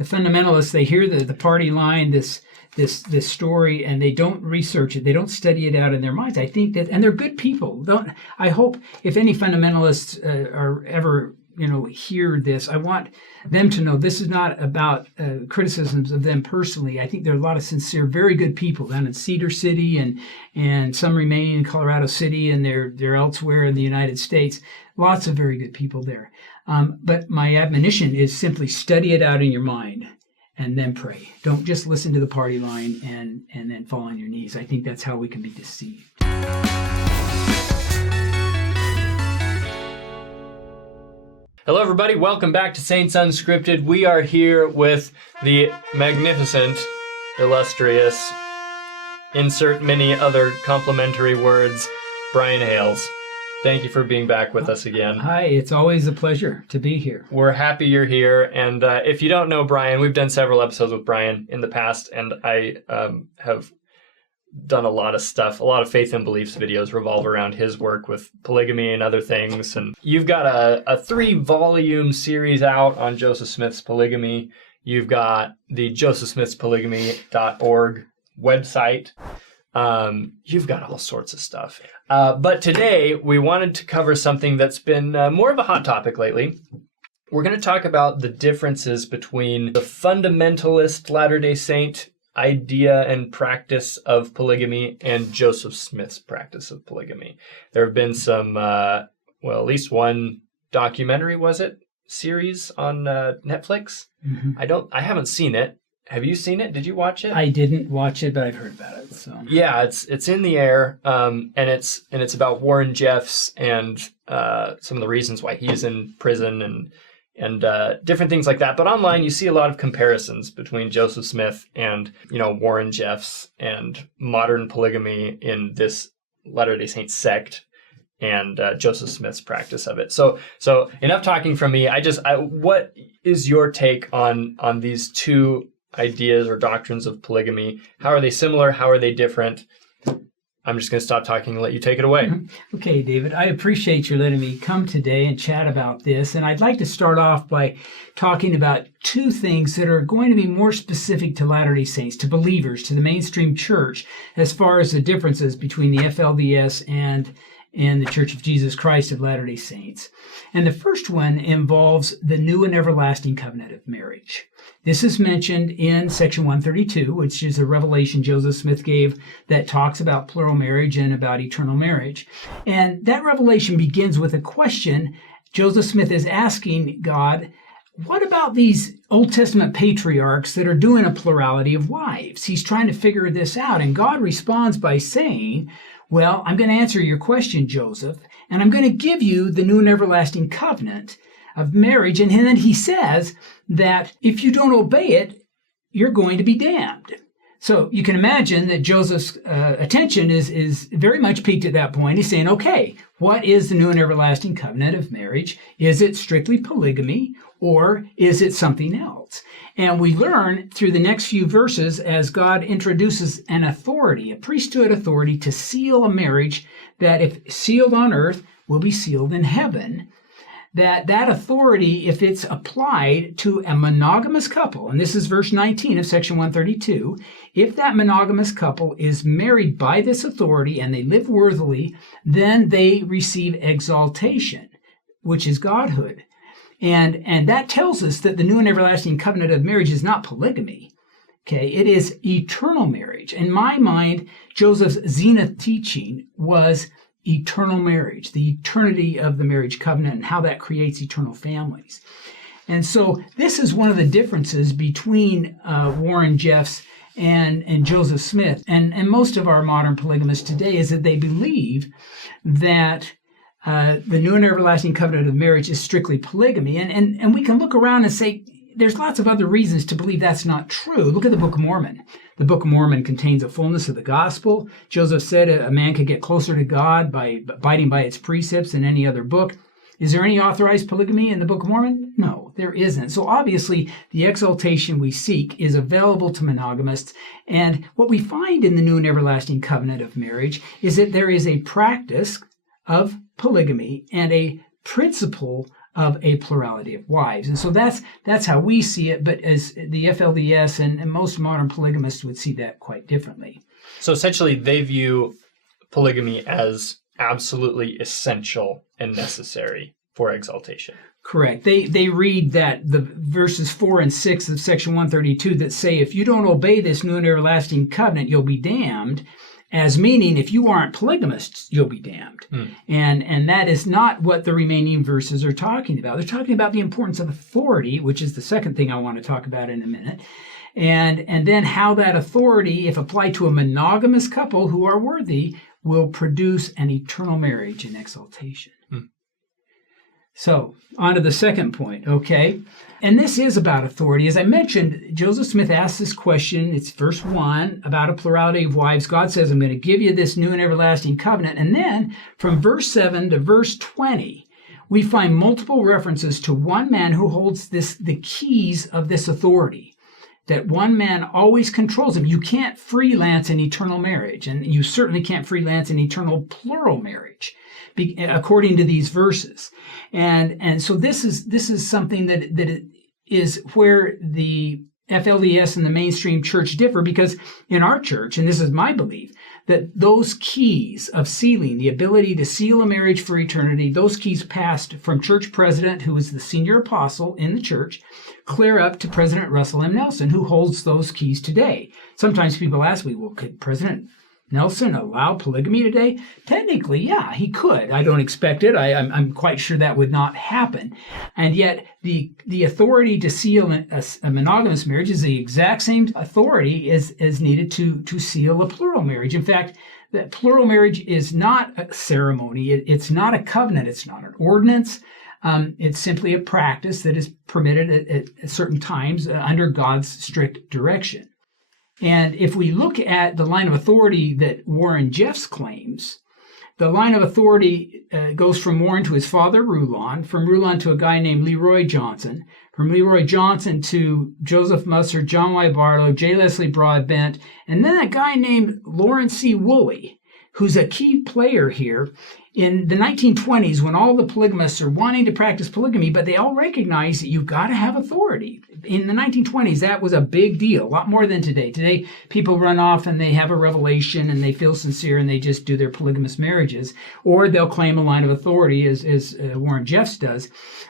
the fundamentalists, they hear the party line, this story, and they don't research it. They don't study it out in their minds. I think that, and they're good people. I hope if any fundamentalists are ever hear this, I want them to know this is not about criticisms of them personally. I think there are a lot of sincere, very good people down in Cedar City, and some remain in Colorado City, and they're elsewhere in the United States. Lots of very good people there. But my admonition is simply study it out in your mind and then pray. Don't just listen to the party line and then fall on your knees. I think that's how we can be deceived. Hello, everybody. Welcome back to Saints Unscripted. We are here with the magnificent, illustrious, insert many other complimentary words, Brian Hales. Thank you for being back with us again. Hi, it's always a pleasure to be here. We're happy you're here. And if you don't know Brian, we've done several episodes with Brian in the past, and I have done a lot of stuff. A lot of faith and beliefs videos revolve around his work with polygamy and other things. And you've got a 3-volume series out on Joseph Smith's polygamy. You've got the josephsmithspolygamy.org website. You've got all sorts of stuff. But today we wanted to cover something that's been more of a hot topic lately. We're going to talk about the differences between the fundamentalist Latter-day Saint idea and practice of polygamy and Joseph Smith's practice of polygamy. There have been some, at least one documentary, series on Netflix? Mm-hmm. I haven't seen it. Have you seen it? Did you watch it? I didn't watch it, but I've heard about it. So yeah, it's in the air, and it's about Warren Jeffs and some of the reasons why he's in prison and different things like that. But online, you see a lot of comparisons between Joseph Smith and Warren Jeffs and modern polygamy in this Latter-day Saint sect and Joseph Smith's practice of it. So enough talking from me. What is your take on these two ideas or doctrines of polygamy? How are they similar? How are they different? I'm just going to stop talking and let you take it away. Okay, David, I appreciate you letting me come today and chat about this. And I'd like to start off by talking about two things that are going to be more specific to Latter-day Saints, to believers, to the mainstream church, as far as the differences between the FLDS and the Church of Jesus Christ of Latter-day Saints. And the first one involves the new and everlasting covenant of marriage. This is mentioned in section 132, which is a revelation Joseph Smith gave that talks about plural marriage and about eternal marriage. And that revelation begins with a question. Joseph Smith is asking God, what about these Old Testament patriarchs that are doing a plurality of wives? He's trying to figure this out. And God responds by saying, well, I'm going to answer your question, Joseph, and I'm going to give you the new and everlasting covenant of marriage. And then he says that if you don't obey it, you're going to be damned. So you can imagine that Joseph's attention is very much peaked at that point. He's saying, okay, what is the new and everlasting covenant of marriage? Is it strictly polygamy, or is it something else? And we learn through the next few verses as God introduces an authority, a priesthood authority to seal a marriage that if sealed on earth will be sealed in heaven. That authority, if it's applied to a monogamous couple, and this is verse 19 of section 132, if that monogamous couple is married by this authority and they live worthily, then they receive exaltation, which is godhood. And that tells us that the new and everlasting covenant of marriage is not polygamy. Okay, it is eternal marriage. In my mind, Joseph's zenith teaching was eternal marriage, the eternity of the marriage covenant and how that creates eternal families. And so this is one of the differences between Warren Jeffs and Joseph Smith and most of our modern polygamists today, is that they believe that the new and everlasting covenant of marriage is strictly polygamy. And we can look around and say, there's lots of other reasons to believe that's not true. Look at the Book of Mormon. The Book of Mormon contains a fullness of the gospel. Joseph said a man could get closer to God by abiding by its precepts than any other book. Is there any authorized polygamy in the Book of Mormon? No, there isn't. So obviously, the exaltation we seek is available to monogamists. And what we find in the new and everlasting covenant of marriage is that there is a practice of polygamy and a principle of a plurality of wives. And so that's how we see it, but as the FLDS and most modern polygamists would see that quite differently. So essentially they view polygamy as absolutely essential and necessary for exaltation. Correct. They read that the verses 4 and 6 of section 132 that say, if you don't obey this new and everlasting covenant, you'll be damned, as meaning if you aren't polygamists, you'll be damned. And that is not what the remaining verses are talking about. They're talking about the importance of authority, which is the second thing I want to talk about in a minute. And then how that authority, if applied to a monogamous couple who are worthy, will produce an eternal marriage in exaltation. So, on to the second point, okay? And this is about authority. As I mentioned, Joseph Smith asks this question. It's verse 1, about a plurality of wives. God says, I'm going to give you this new and everlasting covenant. And then, from verse 7 to verse 20, we find multiple references to one man who holds the keys of this authority. That one man always controls them. You can't freelance an eternal marriage, and you certainly can't freelance an eternal plural marriage, according to these verses. And so this is something that is where the FLDS and the mainstream church differ, because in our church, and this is my belief, that those keys of sealing, the ability to seal a marriage for eternity, those keys passed from church president, who was the senior apostle in the church, clear up to President Russell M. Nelson, who holds those keys today. Sometimes people ask me, well, could President Nelson allow polygamy today? Technically, yeah, he could. I don't expect it. I'm quite sure that would not happen. And yet, the authority to seal a monogamous marriage is the exact same authority as needed to seal a plural marriage. In fact, the plural marriage is not a ceremony. It's not a covenant. It's not an ordinance. It's simply a practice that is permitted at certain times under God's strict direction. And if we look at the line of authority that Warren Jeffs claims, the line of authority goes from Warren to his father, Rulon, from Rulon to a guy named Leroy Johnson, from Leroy Johnson to Joseph Musser, John Y. Barlow, J. Leslie Broadbent, and then a guy named Lawrence C. Woolley, who's a key player here. In the 1920s, when all the polygamists are wanting to practice polygamy, but they all recognize that you've got to have authority. In the 1920s, that was a big deal, a lot more than today. Today, people run off and they have a revelation and they feel sincere and they just do their polygamous marriages, or they'll claim a line of authority, as Warren Jeffs does.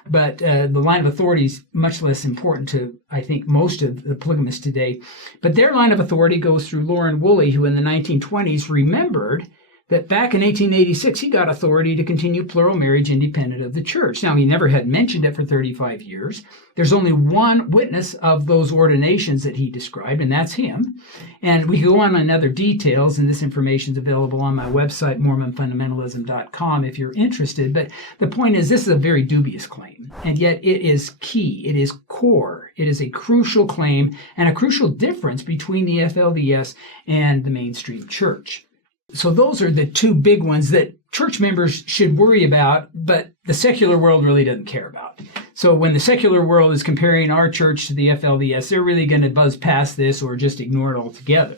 But the line of authority is much less important to, I think, most of the polygamists today. But their line of authority goes through Lawrence Woolley, who in the 1920s remembered that back in 1886, he got authority to continue plural marriage independent of the church. Now, he never had mentioned it for 35 years. There's only one witness of those ordinations that he described, and that's him. And we go on other details, and this information is available on my website, MormonFundamentalism.com, if you're interested. But the point is, this is a very dubious claim, and yet it is key. It is core. It is a crucial claim and a crucial difference between the FLDS and the mainstream church. So those are the two big ones that church members should worry about, but the secular world really doesn't care about. So when the secular world is comparing our church to the FLDS, they're really going to buzz past this or just ignore it altogether.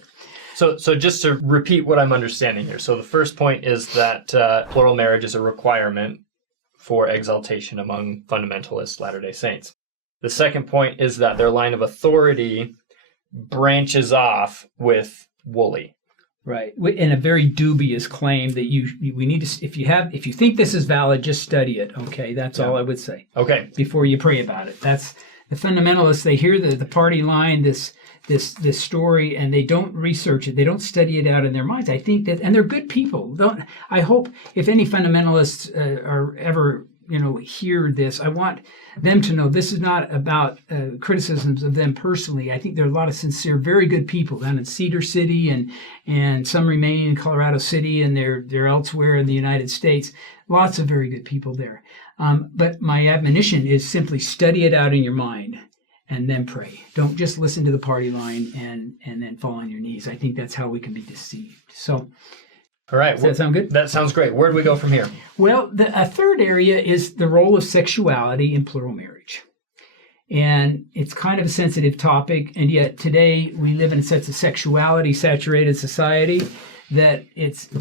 So just to repeat what I'm understanding here. So the first point is that plural marriage is a requirement for exaltation among fundamentalist Latter-day Saints. The second point is that their line of authority branches off with Woolley. Right, in a very dubious claim that we need to. If you think this is valid, just study it. Okay, that's all I would say. Okay, before you pray about it. That's the fundamentalists. They hear the party line, this story, and they don't research it. They don't study it out in their minds. I think that, and they're good people. I hope if any fundamentalists are ever hear this, I want them to know this is not about criticisms of them personally. I think there are a lot of sincere, very good people down in Cedar City and some remaining in Colorado City, and they're elsewhere in the United States. Lots of very good people there. But my admonition is simply study it out in your mind and then pray. Don't just listen to the party line and then fall on your knees. I think that's how we can be deceived. So, all right. Does that sound good? That sounds great. Where do we go from here? Well, a third area is the role of sexuality in plural marriage. And it's kind of a sensitive topic, and yet today we live in such a sexuality-saturated society that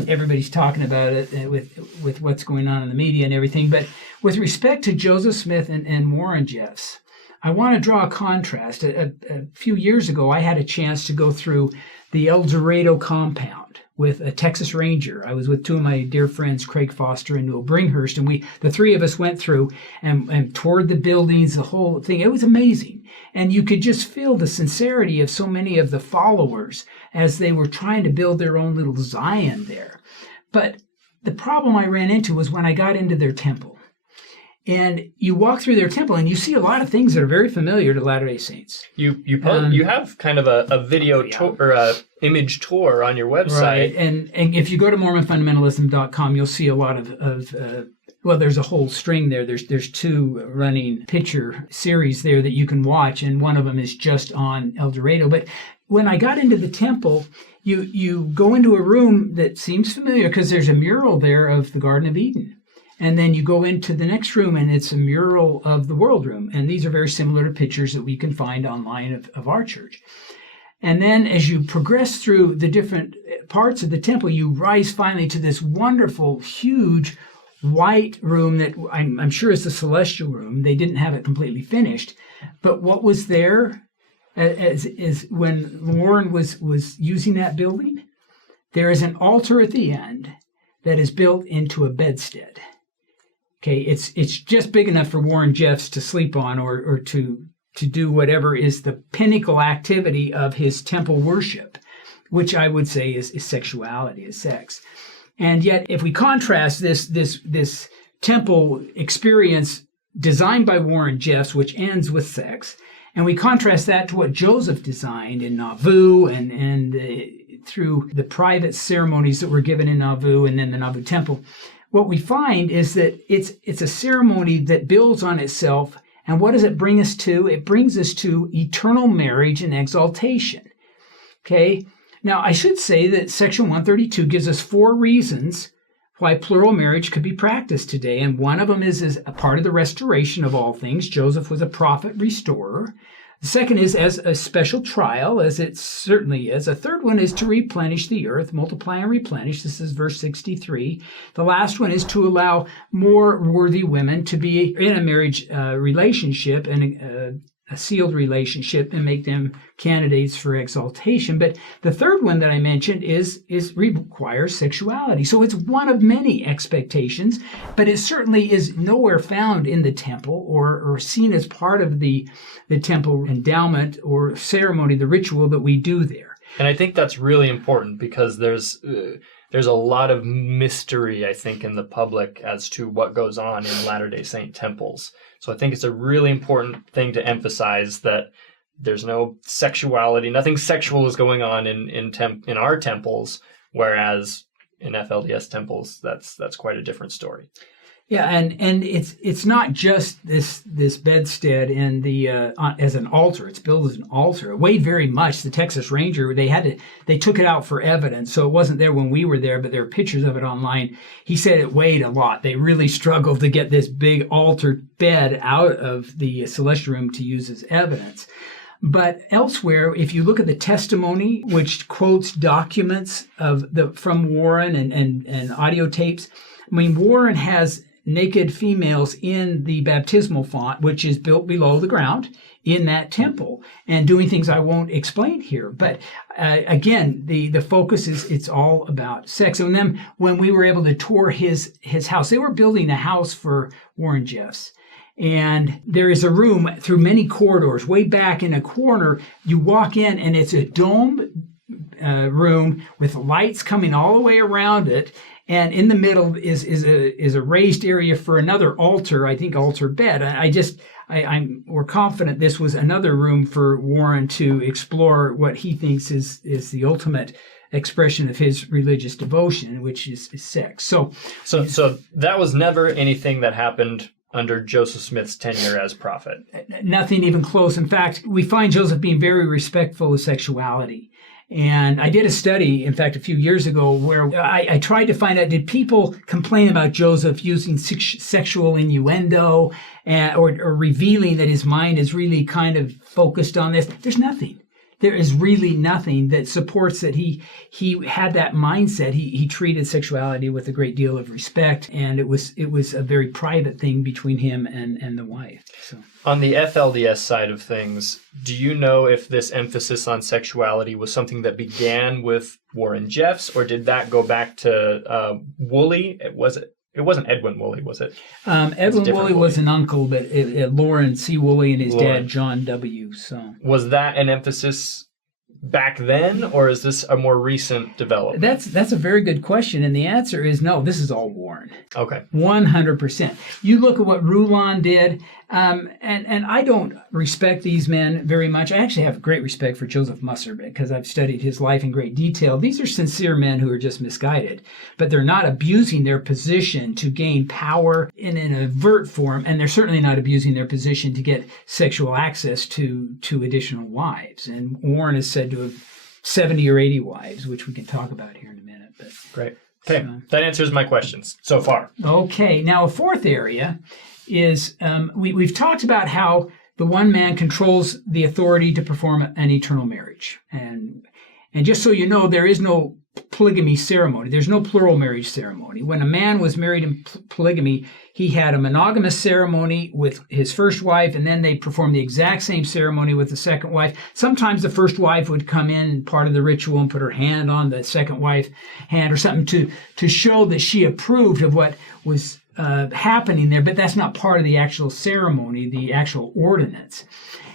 everybody's talking about it with what's going on in the media and everything. But with respect to Joseph Smith and Warren Jeffs, I want to draw a contrast. A few years ago, I had a chance to go through the El Dorado compound with a Texas Ranger. I was with two of my dear friends, Craig Foster and Neil Bringhurst, and the three of us went through and toured the buildings, the whole thing. It was amazing. And you could just feel the sincerity of so many of the followers as they were trying to build their own little Zion there. But the problem I ran into was when I got into their temple. And you walk through their temple and you see a lot of things that are very familiar to Latter-day Saints. You have kind of a video tour or a image tour on your website. Right. And if you go to MormonFundamentalism.com, you'll see a lot of well, there's a whole string there. There's two running picture series there that you can watch, and one of them is just on El Dorado. But when I got into the temple, you go into a room that seems familiar because there's a mural there of the Garden of Eden. And then you go into the next room, and it's a mural of the World Room. And these are very similar to pictures that we can find online of our church. And then as you progress through the different parts of the temple, you rise finally to this wonderful, huge white room that I'm sure is the celestial room. They didn't have it completely finished. But what was there is when Warren was using that building, there is an altar at the end that is built into a bedstead. Okay, it's just big enough for Warren Jeffs to sleep on or to do whatever is the pinnacle activity of his temple worship, which I would say is sexuality, is sex. And yet, if we contrast this temple experience designed by Warren Jeffs, which ends with sex, and we contrast that to what Joseph designed in Nauvoo and through the private ceremonies that were given in Nauvoo and then the Nauvoo temple, what we find is that it's a ceremony that builds on itself. And what does it bring us to? It brings us to eternal marriage and exaltation. Okay? Now, I should say that Section 132 gives us 4 reasons why plural marriage could be practiced today. And one of them is a part of the restoration of all things. Joseph was a prophet restorer. The second is as a special trial, as it certainly is. A third one is to replenish the earth, multiply and replenish. This is verse 63. The last one is to allow more worthy women to be in a marriage relationship and a sealed relationship and make them candidates for exaltation. But the third one that I mentioned requires sexuality. So it's one of many expectations, but it certainly is nowhere found in the temple or seen as part of the temple endowment or ceremony, the ritual that we do there. And I think that's really important because there's a lot of mystery, I think, in the public as to what goes on in Latter-day Saint temples. So I think it's a really important thing to emphasize that there's no sexuality, nothing sexual is going on in our temples, whereas in FLDS temples, that's quite a different story. Yeah, and it's not just this bedstead and the as an altar. It's built as an altar. It weighed very much. The Texas Ranger, they took it out for evidence, so it wasn't there when we were there, but there are pictures of it online. He said it weighed a lot. They really struggled to get this big altar bed out of the celestial room to use as evidence. But elsewhere, if you look at the testimony, which quotes documents from Warren and audio tapes, I mean, Warren has naked females in the baptismal font, which is built below the ground in that temple, and doing things I won't explain here. But again, the focus is it's all about sex. And then when we were able to tour his house, they were building a house for Warren Jeffs. And there is a room through many corridors. Way back in a corner, you walk in and it's a domed room with lights coming all the way around it. And in the middle is a raised area for another altar, I think altar bed. We're confident this was another room for Warren to explore what he thinks is the ultimate expression of his religious devotion, which is sex. So that was never anything that happened under Joseph Smith's tenure as prophet. Nothing even close. In fact, we find Joseph being very respectful of sexuality. And I did a study, in fact, a few years ago, where I tried to find out, did people complain about Joseph using sexual innuendo or revealing that his mind is really kind of focused on this? There's nothing. there is really nothing that supports that he had that mindset. He treated sexuality with a great deal of respect, and it was a very private thing between him and the wife. So on the FLDS side of things, do you know if this emphasis on sexuality was something that began with Warren Jeffs, or did that go back to Woolley? It wasn't Edwin Woolley, was it? Edwin Woolley was an uncle, but Lauren C. Woolley and his dad, John W. So was that an emphasis back then, or is this a more recent development? That's a very good question, and the answer is no. This is all Warren. Okay, 100%. You look at what Rulon did, and I don't respect these men very much. I actually have great respect for Joseph Musser because I've studied his life in great detail. These are sincere men who are just misguided, but they're not abusing their position to gain power in an overt form, and they're certainly not abusing their position to get sexual access to additional wives. And Warren is said to have 70 or 80 wives, which we can talk about here in a minute. But great. Okay, that answers my questions so far. Okay, now a fourth area is we've talked about how the one man controls the authority to perform an eternal marriage. And just so you know, there is no polygamy ceremony. There's no plural marriage ceremony. When a man was married in polygamy, he had a monogamous ceremony with his first wife, and then they performed the exact same ceremony with the second wife. Sometimes the first wife would come in part of the ritual and put her hand on the second wife's hand or something to show that she approved of what was happening there, but that's not part of the actual ceremony, the actual ordinance.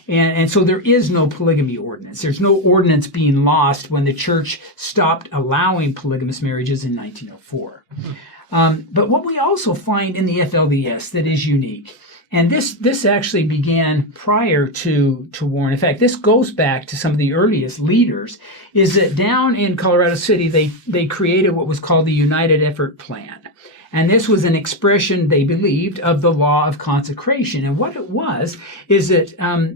And so there is no polygamy ordinance. There's no ordinance being lost when the church stopped allowing polygamous marriages in 1904. But what we also find in the FLDS that is unique, and this actually began prior to Warren. In fact, this goes back to some of the earliest leaders, is that down in Colorado City, they created what was called the United Effort Plan. And this was an expression, they believed, of the Law of Consecration. And what it was is that,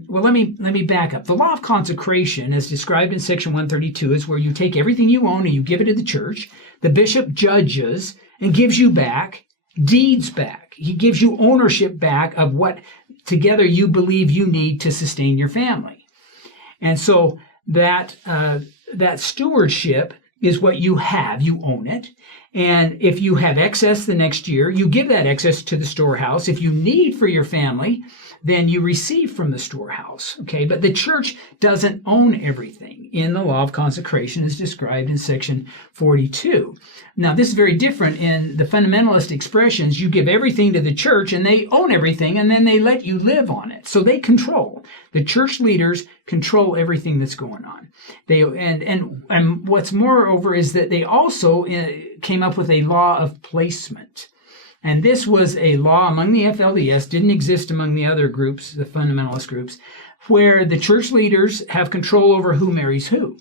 let me back up. The Law of Consecration, as described in Section 132, is where you take everything you own and you give it to the church. The bishop judges and gives you back deeds back. He gives you ownership back of what together you believe you need to sustain your family. And so that stewardship is what you have. You own it. And if you have excess the next year, you give that excess to the storehouse. If you need for your family, then you receive from the storehouse. Okay, but the church doesn't own everything in the Law of Consecration as described in Section 42. Now, this is very different in the fundamentalist expressions. You give everything to the church and they own everything and then they let you live on it. So they control. The church leaders control everything that's going on. And what's moreover is that they also came up with a law of placement. And this was a law among the FLDS, didn't exist among the other groups, the fundamentalist groups, where the church leaders have control over who marries who.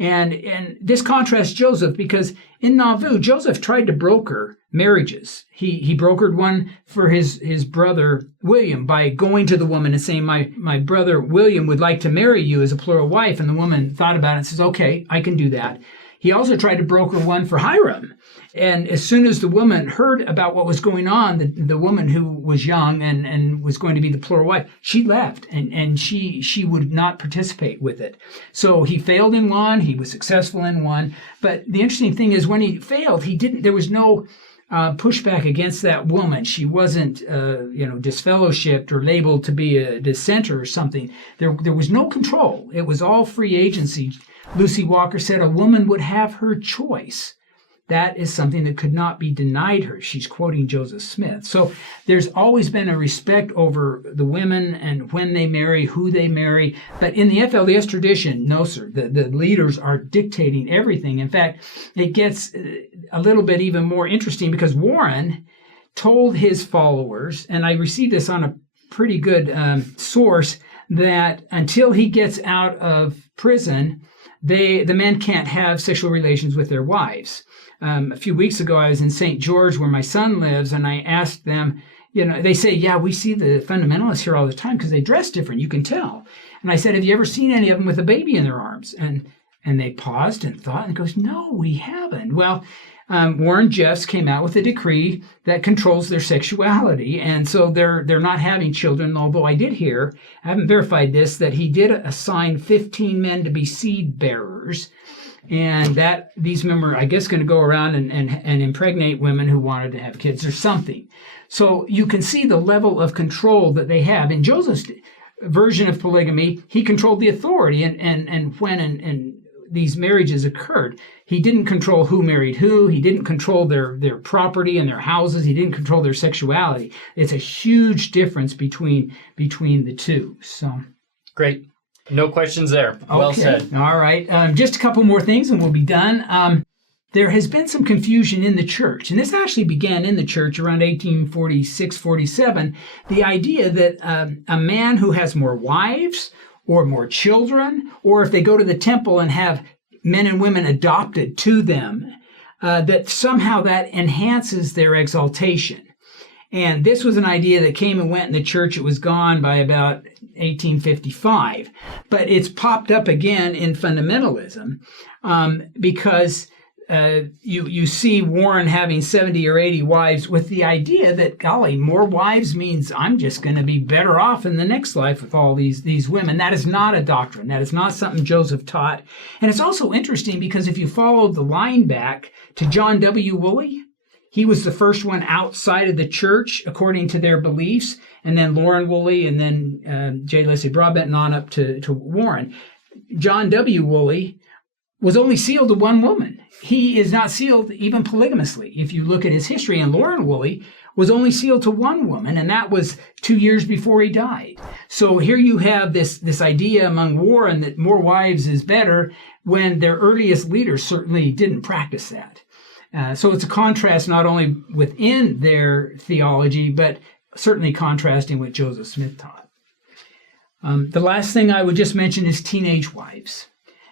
And this contrasts Joseph, because in Nauvoo, Joseph tried to broker marriages. He brokered one for his brother William by going to the woman and saying, my brother William would like to marry you as a plural wife. And the woman thought about it and says, okay, I can do that. He also tried to broker one for Hiram. And as soon as the woman heard about what was going on, the woman who was young and was going to be the plural wife, she left and she would not participate with it. So he failed in one, he was successful in one. But the interesting thing is when he failed, there was no pushback against that woman. She wasn't, disfellowshipped or labeled to be a dissenter or something. There was no control. It was all free agency. Lucy Walker said a woman would have her choice. That is something that could not be denied her. She's quoting Joseph Smith. So there's always been a respect over the women and when they marry, who they marry. But in the FLDS tradition, no, sir. The leaders are dictating everything. In fact, it gets a little bit even more interesting because Warren told his followers, and I received this on a pretty good source, that until he gets out of prison, the men can't have sexual relations with their wives. A few weeks ago, I was in St. George where my son lives, and I asked them, they say, yeah, we see the fundamentalists here all the time because they dress different, you can tell. And I said, have you ever seen any of them with a baby in their arms? And And they paused and thought and goes, no, we haven't. Well, Warren Jeffs came out with a decree that controls their sexuality. And so they're not having children, although I did hear, I haven't verified this, that he did assign 15 men to be seed bearers. And that these men were, I guess, going to go around and impregnate women who wanted to have kids or something. So you can see the level of control that they have. In Joseph's version of polygamy, he controlled the authority. And when these marriages occurred, he didn't control who married who. He didn't control their property and their houses. He didn't control their sexuality. It's a huge difference between the two. So great. No questions there. Well said. All right. Just a couple more things and we'll be done. There has been some confusion in the church, and this actually began in the church around 1846-47, the idea that a man who has more wives or more children, or if they go to the temple and have men and women adopted to them, that somehow that enhances their exaltation. And this was an idea that came and went in the church. It was gone by about 1855. But it's popped up again in fundamentalism because you see Warren having 70 or 80 wives with the idea that, golly, more wives means I'm just going to be better off in the next life with all these women. That is not a doctrine. That is not something Joseph taught. And it's also interesting because if you follow the line back to John W. Woolley, he was the first one outside of the church, according to their beliefs, and then Lauren Woolley, and then J. Leslie Broadbent, and on up to Warren. John W. Woolley was only sealed to one woman. He is not sealed even polygamously. If you look at his history, and Lauren Woolley was only sealed to one woman, and that was 2 years before he died. So here you have this idea among Warren that more wives is better, when their earliest leaders certainly didn't practice that. So it's a contrast not only within their theology, but certainly contrasting what Joseph Smith taught. The last thing I would just mention is teenage wives.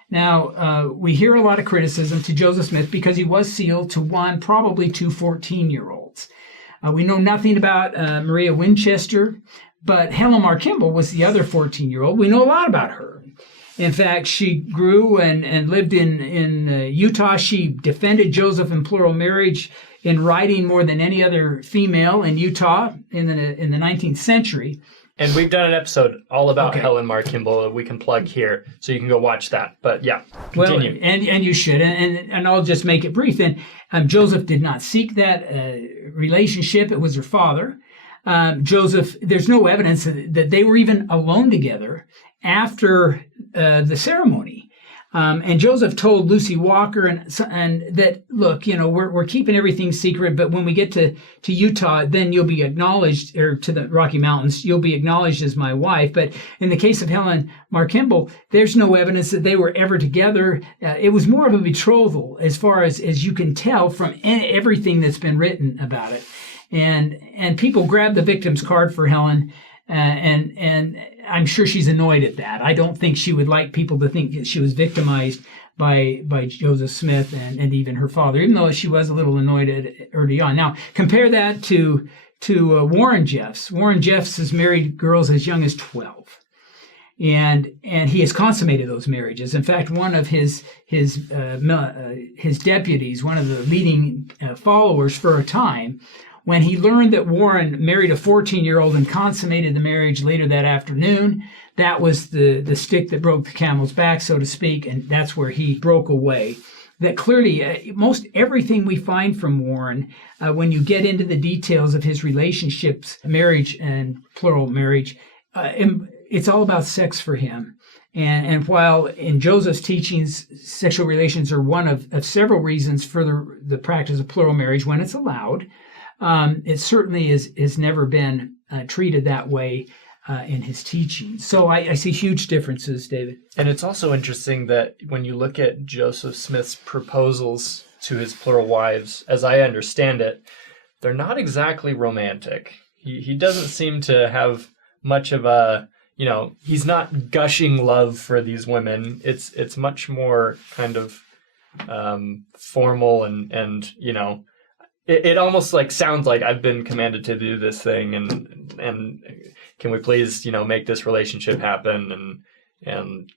Now, we hear a lot of criticism to Joseph Smith because he was sealed to one, probably two 14-year-olds. We know nothing about Maria Winchester, but Helen Kimball was the other 14-year-old. We know a lot about her. In fact, she grew and lived in Utah. She defended Joseph in plural marriage in writing more than any other female in Utah in the 19th century. And we've done an episode all about Helen Kimball that we can plug here, so you can go watch that. But yeah, continue. Well, and you should, and I'll just make it brief. And Joseph did not seek that relationship. It was her father. Joseph, there's no evidence that they were even alone together after the ceremony. And Joseph told Lucy Walker and that, look, we're keeping everything secret, but when we get to Utah, then you'll be acknowledged, or to the Rocky Mountains, you'll be acknowledged as my wife. But in the case of Helen Kimball, there's no evidence that they were ever together. It was more of a betrothal, as far as you can tell from everything that's been written about it. And people grabbed the victim's card for Helen, and I'm sure she's annoyed at that. I don't think she would like people to think that she was victimized by Joseph Smith and even her father, even though she was a little annoyed early on. Now, compare that to Warren Jeffs. Warren Jeffs has married girls as young as 12. And he has consummated those marriages. In fact, one of his deputies, one of the leading followers for a time, when he learned that Warren married a 14-year-old and consummated the marriage later that afternoon, that was the stick that broke the camel's back, so to speak, and that's where he broke away. That clearly, most everything we find from Warren, when you get into the details of his relationships, marriage and plural marriage, it's all about sex for him. And while in Joseph's teachings, sexual relations are one of several reasons for the practice of plural marriage when it's allowed, it certainly has never been treated that way in his teaching. So I see huge differences, David. And it's also interesting that when you look at Joseph Smith's proposals to his plural wives, as I understand it, they're not exactly romantic. He doesn't seem to have much of a, he's not gushing love for these women. It's much more kind of formal and It almost sounds like I've been commanded to do this thing, and can we please make this relationship happen, and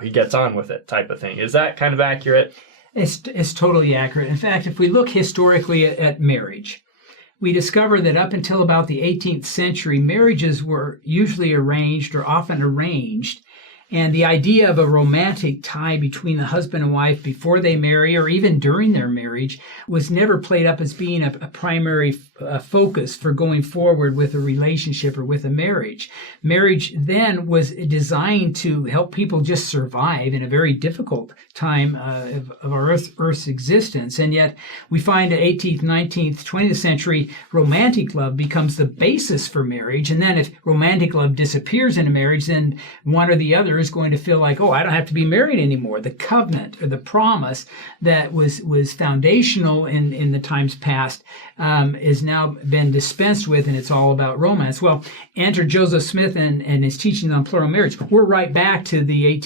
he gets on with it type of thing. Is that kind of accurate? It's totally accurate. In fact, if we look historically at marriage, we discover that up until about the 18th century, marriages were usually arranged or often arranged. And the idea of a romantic tie between the husband and wife before they marry or even during their marriage was never played up as being a primary focus for going forward with a relationship or with a marriage. Marriage then was designed to help people just survive in a very difficult time of our Earth's existence. And yet we find that 18th, 19th, 20th century romantic love becomes the basis for marriage. And then if romantic love disappears in a marriage, then one or the other is going to feel like, oh, I don't have to be married anymore. The covenant or the promise that was foundational in the times past is now been dispensed with, and it's all about romance. Well, enter Joseph Smith and his teaching on plural marriage. We're right back to the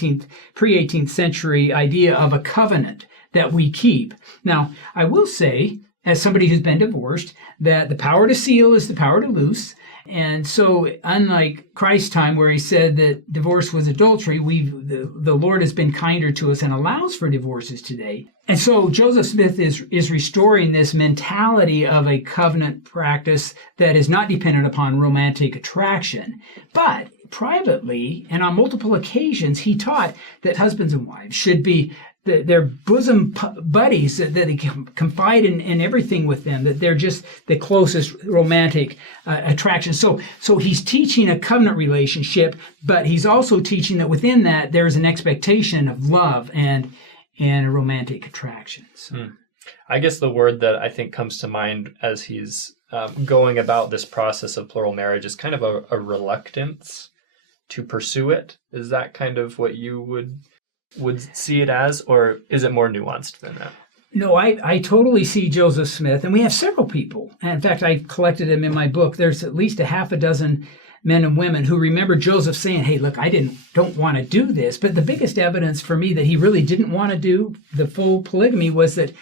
pre-18th century idea of a covenant that we keep. Now, I will say, as somebody who's been divorced, that the power to seal is the power to loose. And so, unlike Christ's time where he said that divorce was adultery, the Lord has been kinder to us and allows for divorces today. And so Joseph Smith is restoring this mentality of a covenant practice that is not dependent upon romantic attraction. But privately and on multiple occasions, he taught that husbands and wives should be their bosom buddies, that they can confide in everything with them, that they're just the closest romantic attraction. So he's teaching a covenant relationship, but he's also teaching that within that there's an expectation of love and a romantic attraction. So. I guess the word that I think comes to mind as he's going about this process of plural marriage is kind of a reluctance to pursue it. Is that kind of what you would see it as, or is it more nuanced than that? No, I totally see Joseph Smith, and we have several people. And in fact, I collected them in my book. There's at least a half a dozen men and women who remember Joseph saying, hey, look, I don't want to do this. But the biggest evidence for me that he really didn't want to do the full polygamy was that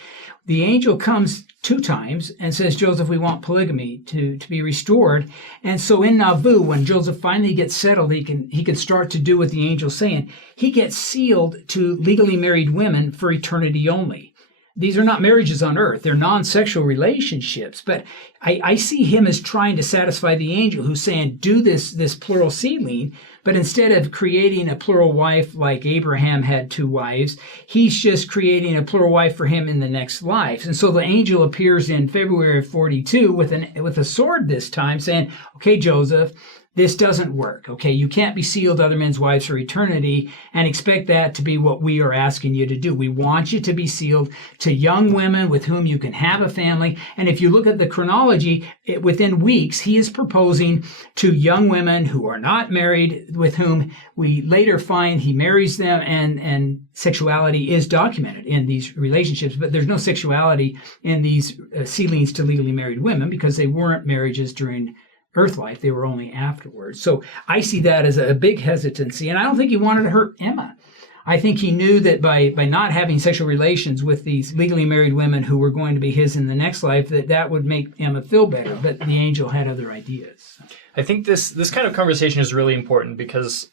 the angel comes 2 times and says, Joseph, we want polygamy to be restored. And so in Nauvoo, when Joseph finally gets settled, he can start to do what the angel's saying. He gets sealed to legally married women for eternity only. These are not marriages on earth. They're non-sexual relationships. But I see him as trying to satisfy the angel who's saying, do this plural sealing. But instead of creating a plural wife like Abraham had 2 wives, he's just creating a plural wife for him in the next life. And so the angel appears in February of 42 with a sword this time saying, okay, Joseph, this doesn't work. Okay, you can't be sealed to other men's wives for eternity and expect that to be what we are asking you to do. We want you to be sealed to young women with whom you can have a family. And if you look at the chronology, within weeks, he is proposing to young women who are not married, with whom we later find he marries them, and sexuality is documented in these relationships. But there's no sexuality in these sealings to legally married women because they weren't marriages during earth life. They were only afterwards. So I see that as a big hesitancy. And I don't think he wanted to hurt Emma. I think he knew that by not having sexual relations with these legally married women who were going to be his in the next life, that would make Emma feel better. But the angel had other ideas. I think this kind of conversation is really important because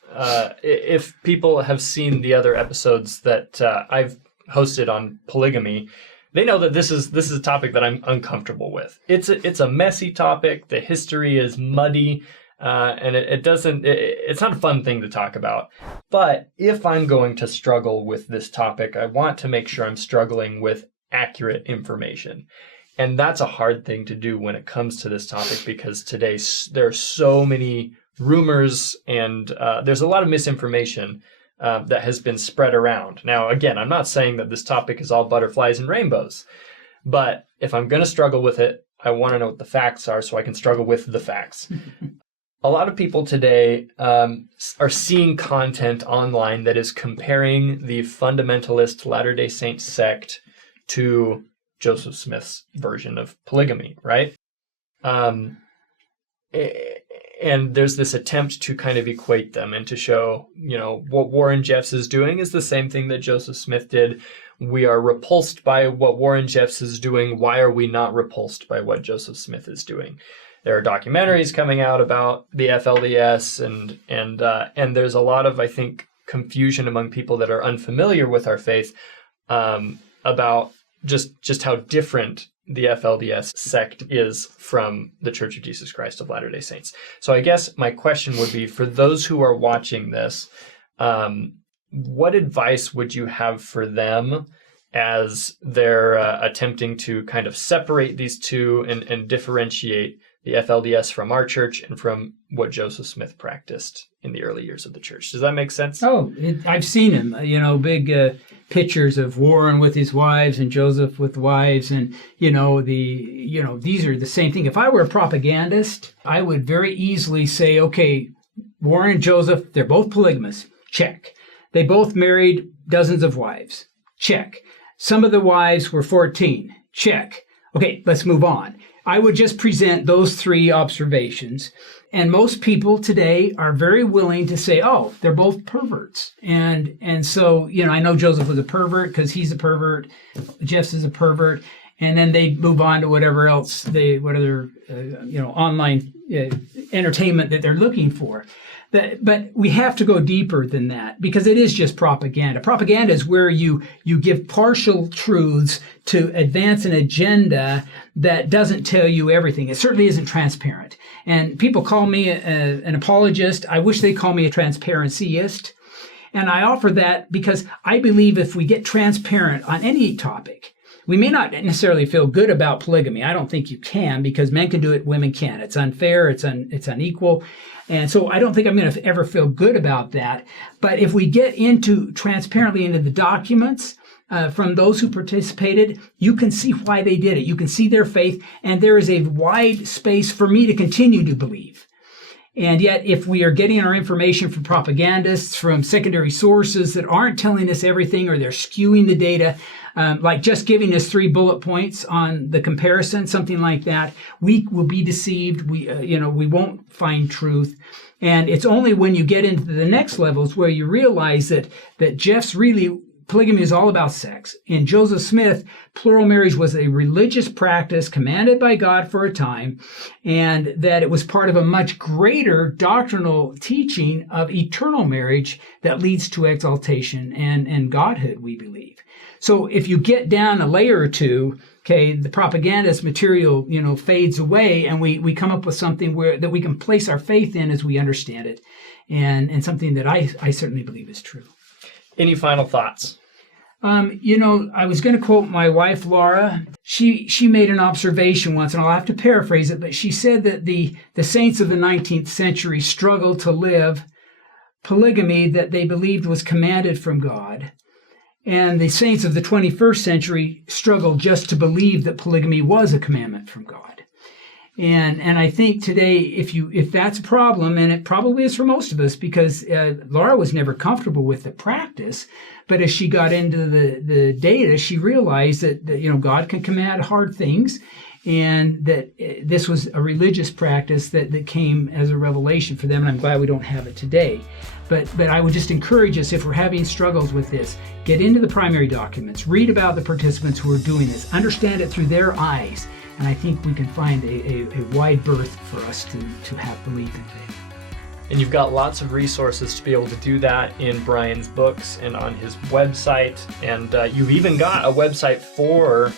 if people have seen the other episodes that I've hosted on polygamy, they know that this is a topic that I'm uncomfortable with. It's a messy topic. The history is muddy, and it's not a fun thing to talk about. But if I'm going to struggle with this topic, I want to make sure I'm struggling with accurate information. And that's a hard thing to do when it comes to this topic because today there are so many rumors and there's a lot of misinformation that has been spread around. Now, again, I'm not saying that this topic is all butterflies and rainbows, but if I'm going to struggle with it, I want to know what the facts are so I can struggle with the facts. A lot of people today are seeing content online that is comparing the fundamentalist Latter-day Saint sect to Joseph Smith's version of polygamy, right? And there's this attempt to kind of equate them and to show, what Warren Jeffs is doing is the same thing that Joseph Smith did. We are repulsed by what Warren Jeffs is doing. Why are we not repulsed by what Joseph Smith is doing? There are documentaries coming out about the FLDS and there's a lot of, I think, confusion among people that are unfamiliar with our faith about just how different the FLDS sect is from the Church of Jesus Christ of Latter-day Saints. So I guess my question would be, for those who are watching this, what advice would you have for them as they're attempting to kind of separate these two and differentiate the FLDS from our church and from what Joseph Smith practiced in the early years of the church? Does that make sense? Oh, I've seen him, big pictures of Warren with his wives and Joseph with wives, and these are the same thing. If I were a propagandist, I would very easily say, okay, Warren and Joseph, they're both polygamous. Check. They both married dozens of wives. Check. Some of the wives were 14. Check. Okay, let's move on. I would just present those three observations. And most people today are very willing to say, oh, they're both perverts. And so, I know Joseph was a pervert because he's a pervert. Jeff's is a pervert. And then they move on to whatever else online entertainment that they're looking for. But we have to go deeper than that, because it is just propaganda. Propaganda is where you give partial truths to advance an agenda that doesn't tell you everything. It certainly isn't transparent. And people call me an apologist. I wish they call me a transparencyist. And I offer that because I believe if we get transparent on any topic, we may not necessarily feel good about polygamy. I don't think you can, because men can do it, women can't. It's unfair, it's unequal. And so I don't think I'm going to ever feel good about that. But if we get transparently into the documents from those who participated, you can see why they did it. You can see their faith, and there is a wide space for me to continue to believe. And yet, if we are getting our information from propagandists, from secondary sources that aren't telling us everything, or they're skewing the data, like just giving us 3 bullet points on the comparison, something like that, we will be deceived. We won't find truth. And it's only when you get into the next levels where you realize that Jeff's polygamy is all about sex. In Joseph Smith, plural marriage was a religious practice commanded by God for a time, and that it was part of a much greater doctrinal teaching of eternal marriage that leads to exaltation and godhood, we believe. So if you get down a layer or two, okay, the propagandist material, fades away, and we come up with something that we can place our faith in as we understand it, and something that I certainly believe is true. Any final thoughts? I was going to quote my wife, Laura. She made an observation once, and I'll have to paraphrase it, but she said that the saints of the 19th century struggled to live polygamy that they believed was commanded from God. And the saints of the 21st century struggled just to believe that polygamy was a commandment from God. And I think today, if that's a problem, and it probably is for most of us, because Laura was never comfortable with the practice, but as she got into the data, she realized that God can command hard things, and that this was a religious practice that came as a revelation for them. And I'm glad we don't have it today. But I would just encourage us, if we're having struggles with this, get into the primary documents, read about the participants who are doing this, understand it through their eyes, and I think we can find a wide berth for us to have belief in faith. And you've got lots of resources to be able to do that in Brian's books and on his website, and you've even got a website for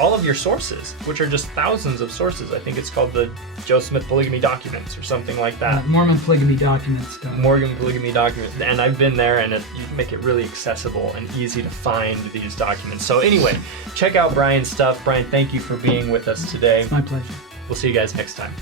all of your sources, which are just thousands of sources. I think it's called the Joseph Smith Polygamy Documents or something like that. Mormon Polygamy Documents. Mormon Polygamy Documents. And I've been there, and you make it really accessible and easy to find these documents. So anyway, check out Brian's stuff. Brian, thank you for being with us today. My pleasure. We'll see you guys next time.